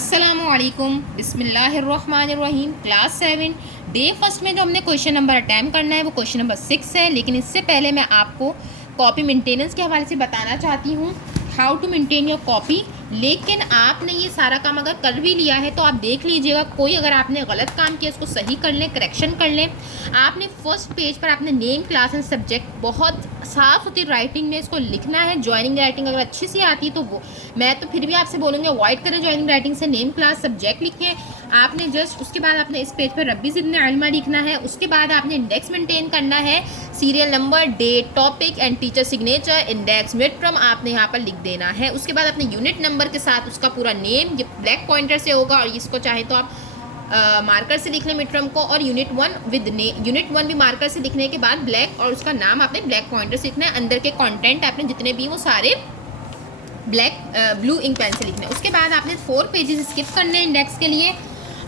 अस्सलामुअलैकुम बिस्मिल्लाहिर्रहमानिर्रहीम। Class 7 day first में जो हमने क्वेश्चन नंबर अटैम्प्ट करना है वो क्वेश्चन नंबर 6 है। लेकिन इससे पहले मैं आपको कॉपी मेंटेनेंस के हवाले से बताना चाहती हूँ how to maintain your copy. लेकिन आपने ये सारा काम अगर कर भी लिया है तो आप देख लीजिएगा, कोई अगर आपने गलत काम किया इसको सही कर लें, करेक्शन कर लें। आपने फर्स्ट पेज पर आपने नेम, क्लास एंड सब्जेक्ट बहुत साफ सुथरी राइटिंग में इसको लिखना है। ज्वाइनिंग राइटिंग अगर अच्छी सी आती है तो वो मैं तो फिर भी आपसे बोलूँगी अवॉइड करें ज्वाइनिंग राइटिंग से। नेम, क्लास, सब्जेक्ट लिखें आपने जस्ट। उसके बाद आपने इस पेज पर रब्बी ज़िब्न इल्मा लिखना है। उसके बाद आपने इंडेक्स मेंटेन करना है, serial number, date, topic and teacher signature, index, mid term आपने यहाँ पर लिख देना है। उसके बाद अपने यूनिट नंबर के साथ उसका पूरा नेम, ये ब्लैक पॉइंटर से होगा और इसको चाहे तो आप मार्कर से लिख लें मिड टर्म को, और यूनिट 1 विद यूनिट 1 भी मार्कर से लिखने के बाद ब्लैक और उसका नाम आपने ब्लैक पॉइंटर से लिखना है। अंदर के कंटेंट आपने जितने भी वो सारे ब्लैक ब्लू इंक पेन से लिखना है। उसके बाद आपने 4 पेजेस स्किप करने हैं इंडेक्स के लिए।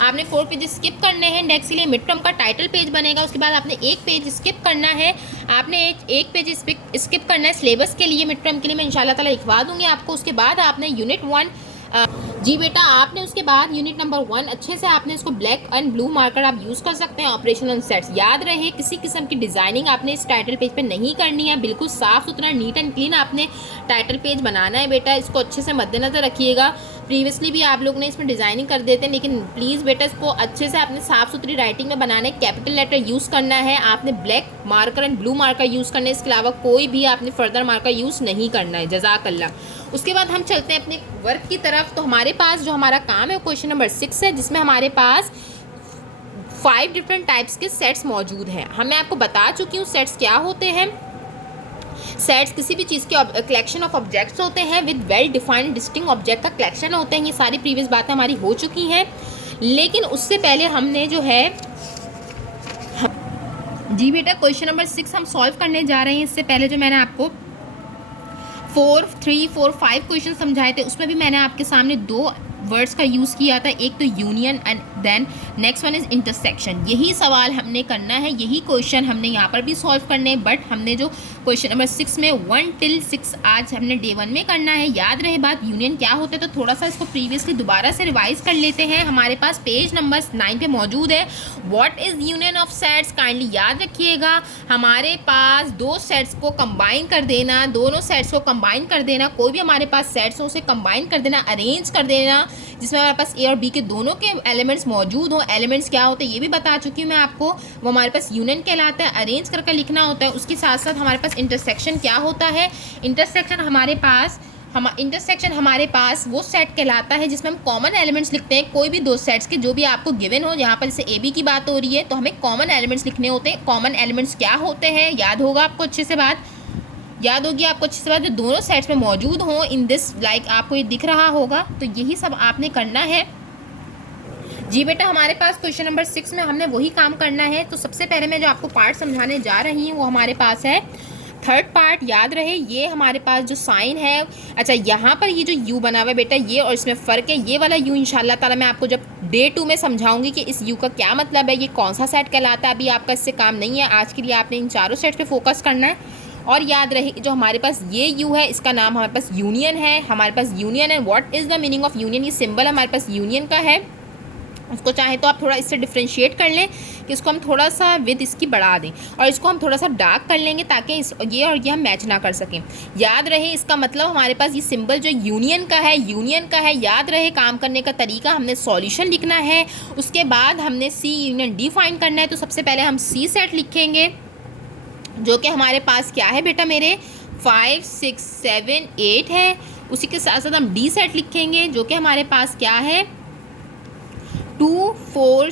आपने 4 पेजेस स्किप करने हैं इंडेक्स के लिए। मिड टर्म का टाइटल पेज बनेगा। उसके बाद आपने एक पेज स्किप करना है। आपने एक पेज स्किप करना है सिलेबस के लिए, मिड टर्म के लिए मैं इंशाल्लाह ताला लिखवा दूंगी आपको। उसके बाद आपने यूनिट 1 जी बेटा आपने उसके बाद यूनिट नंबर 1 अच्छे से आपने इसको ब्लैक एंड ब्लू मार्कर आप यूज़ कर सकते हैं। ऑपरेशनल सेट्स याद रहे, किसी किस्म की डिज़ाइनिंग आपने इस टाइटल पेज पे नहीं करनी है। बिल्कुल साफ़ सुथरा नीट एंड क्लीन आपने टाइटल पेज बनाना है बेटा। इसको अच्छे से मद्देनज़र रखिएगा। प्रीवियसली भी आप लोग ने इसमें डिज़ाइनिंग कर देते हैं, लेकिन प्लीज़ बेटा इसको अच्छे से आपने साफ़ सुथरी राइटिंग में बनाना है। कैपिटल लेटर यूज़ करना है आपने, black marker and blue marker use करना है। इसके अलावा कोई भी आपने फर्दर मार्कर यूज़ नहीं करना है। जज़ाकल्लाह। उसके बाद हम चलते हैं अपने वर्क की तरफ। तो हमारे पास जो हमारा काम है क्वेश्चन नंबर 6 है, जिसमें हमारे पास 5 डिफरेंट टाइप्स के सेट्स मौजूद हैं। मैं आपको बता चुकी हूँ सेट्स क्या होते हैं। सेट्स किसी भी चीज़ के कलेक्शन ऑफ ऑब्जेक्ट्स होते हैं with well defined distinct object का कलेक्शन होते हैं। ये सारी प्रीवियस बातें हमारी हो चुकी हैं। लेकिन उससे पहले हमने जो है जी बेटा क्वेश्चन नंबर 6 हम सॉल्व करने जा रहे हैं। इससे पहले जो मैंने आपको 4, 3, 4, 5 क्वेश्चन समझाए थे, उसमें भी मैंने आपके सामने 2 वर्ड्स का यूज़ किया था। एक तो union and then next one is intersection. यही सवाल हमने करना है, यही क्वेश्चन हमने यहाँ पर भी सॉल्व करने हैं। बट हमने जो क्वेश्चन नंबर 6 में 1 till 6 आज हमने डे 1 में करना है। याद रहे बात, यूनियन क्या होता है तो थोड़ा सा इसको प्रीवियसली दोबारा से रिवाइज कर लेते हैं। हमारे पास पेज नंबर 9 पे मौजूद है। What is union of sets, kindly याद रखिएगा। हमारे पास 2 सेट्स को कंबाइन कर देना, दोनों सेट्स को कंबाइन कर देना। कोई भी हमारे पास सेट्स हो उसे कंबाइन कर देना, अरेंज कर देना, जिसमें हमारे पास ए और बी के दोनों के एलिमेंट्स मौजूद हों। एलिमेंट्स क्या होते हैं ये भी बता चुकी हूँ मैं आपको, वो हमारे पास यूनियन कहलाता है। अरेंज करके लिखना होता है। उसके साथ साथ हमारे पास इंटरसेक्शन क्या होता है। इंटरसेक्शन हमारे पास वो सेट कहलाता है जिसमें हम कॉमन एलिमेंट्स लिखते हैं। कोई भी 2 सेट्स के जो भी आपको गिवन हो, यहाँ पर जैसे ए बी की बात हो रही है तो हमें कॉमन एलिमेंट्स लिखने होते हैं। कॉमन एलिमेंट्स क्या होते हैं याद होगा आपको अच्छे से बात, याद होगी आपको अच्छे से बात, जो दोनों सेट्स में मौजूद हों इन दिस लाइक आपको ये दिख रहा होगा। तो यही सब आपने करना है जी बेटा। हमारे पास क्वेश्चन नंबर 6 में हमने वही काम करना है। तो सबसे पहले मैं जो आपको पार्ट समझाने जा रही हूँ वो हमारे पास है 3rd पार्ट। याद रहे ये हमारे पास जो साइन है, अच्छा यहाँ पर ये जो यू बना हुआ है बेटा, ये और इसमें फ़र्क है। ये वाला यू इंशाल्लाह ताला मैं आपको जब डे 2 में समझाऊंगी कि इस यू का क्या मतलब है, ये कौन सा सेट कहलाता है। अभी आपका इससे काम नहीं है, आज के लिए आपने इन चारों सेट्स पे फोकस करना है। और याद रहे जो हमारे पास ये यू है इसका नाम हमारे पास यूनियन है। हमारे पास यूनियन है। What is the meaning of union, ये सिंबल हमारे पास यूनियन का है। उसको चाहे तो आप थोड़ा इससे डिफ्रेंशिएट कर लें कि इसको हम थोड़ा सा विद इसकी बढ़ा दें और इसको हम थोड़ा सा डार्क कर लेंगे ताकि ये और ये हम मैच ना कर सकें। याद रहे इसका मतलब हमारे पास ये सिंबल जो यूनियन का है। याद रहे काम करने का तरीका, हमने सॉल्यूशन लिखना है। उसके बाद हमने सी यूनियन डी फाइंड करना है। तो सबसे पहले हम सी सेट लिखेंगे जो कि हमारे पास क्या है बेटा मेरे 5, 6, 7, 8 है। उसी के साथ साथ हम डी सेट लिखेंगे जो कि हमारे पास क्या है 2, 4,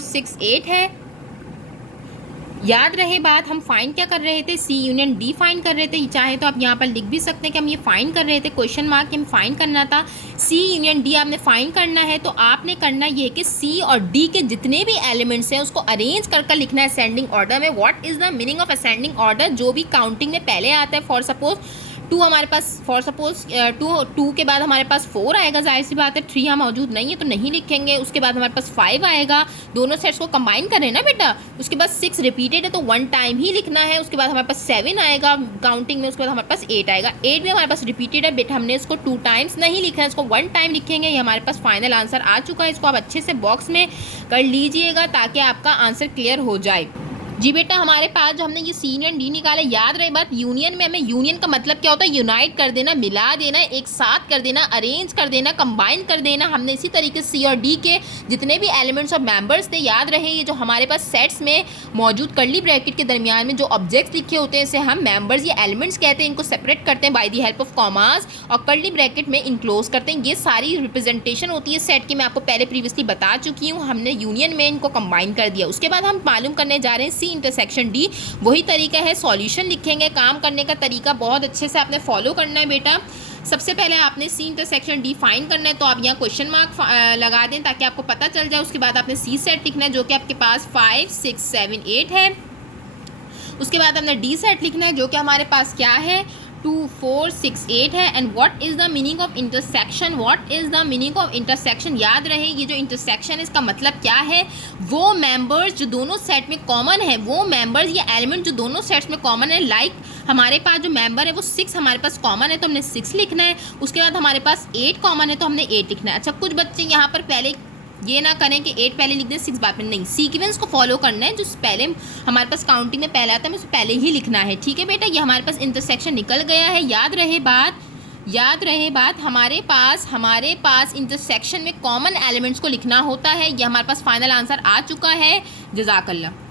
6, 8 है। याद रहे बात, हम फाइंड क्या कर रहे थे, सी यूनियन डी फाइंड कर रहे थे। चाहे तो आप यहाँ पर लिख भी सकते हैं कि हम ये फाइंड कर रहे थे, क्वेश्चन मार्क कि हम फाइंड करना था। सी यूनियन डी आपने फाइंड करना है। तो आपने करना ये कि सी और डी के जितने भी एलिमेंट्स हैं उसको अरेंज कर लिखना है असेंडिंग ऑर्डर में। What is the meaning of ascending order, जो भी काउंटिंग में पहले आता है। फॉर सपोज 2 हमारे पास फॉर सपोज 2 के बाद हमारे पास 4 आएगा, जाहिर सी बात है 3 यहाँ मौजूद नहीं है तो नहीं लिखेंगे। उसके बाद हमारे पास 5 आएगा, दोनों सेट्स को कंबाइन कर रहे हैं ना बेटा। उसके बाद 6 रिपीटेड है तो 1 टाइम ही लिखना है। उसके बाद हमारे पास 7 आएगा काउंटिंग में। उसके बाद हमारे पास 8 आएगा, 8 भी हमारे पास रिपीटेड है बेटा, हमने इसको 2 टाइम्स नहीं लिखा है, इसको 1 टाइम लिखेंगे। ये हमारे पास फाइनल आंसर आ चुका है। इसको आप अच्छे से बॉक्स में कर लीजिएगा ताकि आपका आंसर क्लियर हो जाए। जी बेटा, हमारे पास जो हमने ये सी एंड डी निकाला, याद रहे बात, यूनियन में हमें, यूनियन का मतलब क्या होता है, यूनाइट कर देना, मिला देना, एक साथ कर देना, अरेंज कर देना, कंबाइन कर देना। हमने इसी तरीके से सी और डी के जितने भी एलिमेंट्स और मेंबर्स थे, याद रहे ये जो हमारे पास सेट्स में मौजूद कर्ली ब्रैकेट के दरमियान में जो ऑब्जेक्ट्स लिखे होते हैं इसे हम मेंबर्स या एलिमेंट्स कहते हैं। इनको सेपरेट करते हैं by the help of commas और कर्ली ब्रैकेट में इनक्लोज करते हैं। ये सारी रिप्रेजेंटेशन होती है सेट की, मैं आपको पहले प्रीवियसली बता चुकी हूँ। हमने यूनियन में इनको कंबाइन कर दिया। उसके बाद हम मालूम करने जा रहे हैं सी इंटरसेक्शन डी। वही तरीका है, सॉल्यूशन लिखेंगे। काम करने का तरीका बहुत अच्छे से आपने फॉलो करना है बेटा। सबसे पहले आपने सी इंटरसेक्शन डी फाइंड करना है, तो आप यहाँ क्वेश्चन मार्क लगा दें ताकि आपको पता चल जाए। उसके बाद आपने सी सेट लिखना है जो कि आपके पास 5, 6, 7, 8 है। उसके बाद हमने डी सेट लिखना है जो कि हमारे पास क्या है, 2, 4, 6, 8 है। And what is the meaning of intersection, what is the meaning of intersection, याद रहे ये जो इंटरसेक्शन है इसका मतलब क्या है, वो मेंबर्स जो दोनों सेट में कॉमन है, वो मेंबर्स या एलिमेंट जो दोनों सेट्स में कॉमन है। लाइक हमारे पास जो मेंबर है वो 6 हमारे पास कॉमन है तो हमने 6 लिखना है। उसके बाद हमारे पास 8 कॉमन है तो हमने 8 लिखना है। अच्छा, कुछ बच्चे यहाँ पर पहले ये ना करें कि 8 पहले लिख दें 6 बाद में, नहीं, सीक्वेंस को फॉलो करना है। जो पहले हमारे पास काउंटिंग में पहले आता है उसे पहले ही लिखना है, ठीक है बेटा। ये हमारे पास इंटरसेक्शन निकल गया है। याद रहे बात, हमारे पास इंटरसेक्शन में कॉमन एलिमेंट्स को लिखना होता है। ये हमारे पास फाइनल आंसर आ चुका है। जज़ाकल्लाह।